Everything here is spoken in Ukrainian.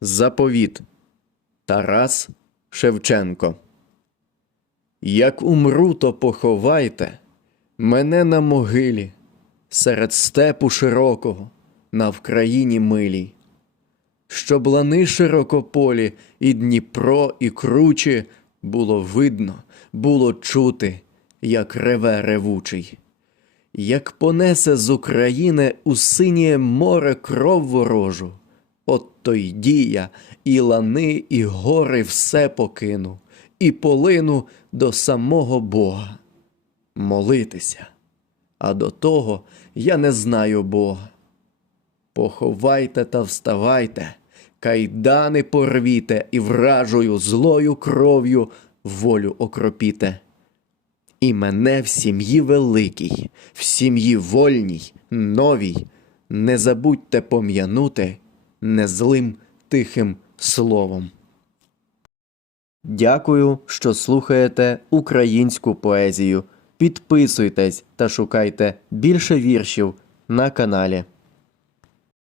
Заповіт Тарас Шевченко. Як умру, то поховайте мене на могилі, серед степу широкого, на Вкраїні милій. Щоб лани широкополі, і Дніпро, і кручі було видно, було чути, як реве ревучий. Як понесе з України у синє море кров ворожу, от то йді я, і лани, і гори все покину, і полину до самого Бога. Молитися, а до того я не знаю Бога. Поховайте та вставайте, кайдани порвіте і вражою злою кров'ю волю окропіте. І мене в сім'ї великій, в сім'ї вольній, новій, не забудьте пом'янути незлим тихим словом. Дякую, що слухаєте українську поезію. Підписуйтесь та шукайте більше віршів на каналі.